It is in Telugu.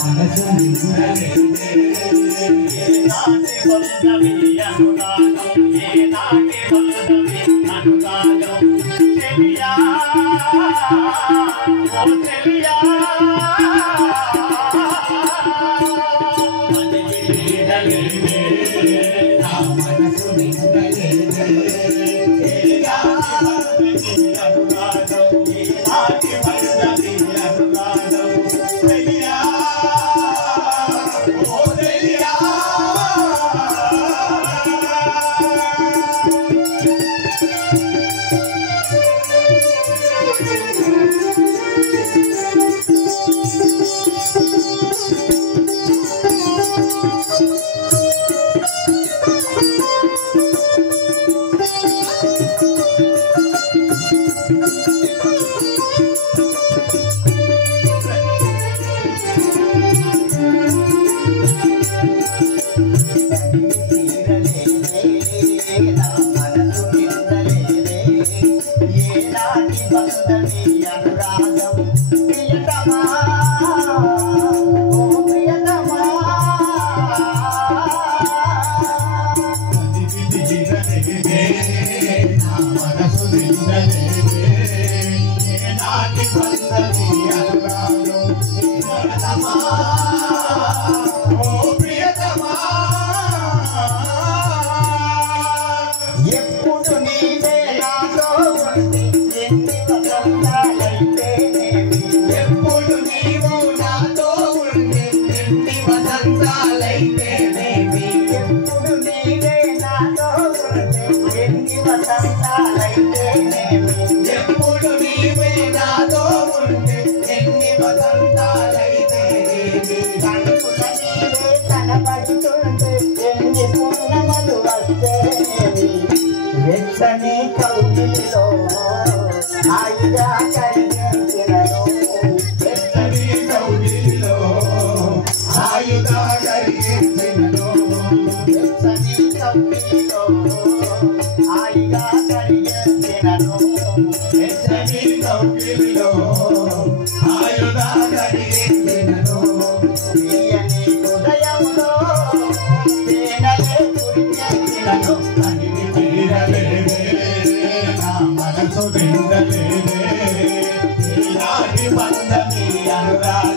మనసు నిండలేదే నాటి వల్లవి అనురాగం ఏ నాటి వల్లవి అనురాగం చెలియా ఓ చెలియా నా మనసు నిండలేదే చెలియా అనురాగం ఏ నాటి వల్లవి అనురాగం చెలియా వెచ్చని కౌగిలిలో హాయిగా కరిగించినను వెచ్చని కౌగిలిలో హాయిగా కరిగించినను వెచ్చని కౌగిలిలో హాయిగా కరిగించినను వెచ్చని కౌగిలిలో హాయిగా కరిగించినను తీయని హృదయంలో తేనెలే కురిపించినను నా మనసు నిండలేదే నాటి బంధని అనురాగం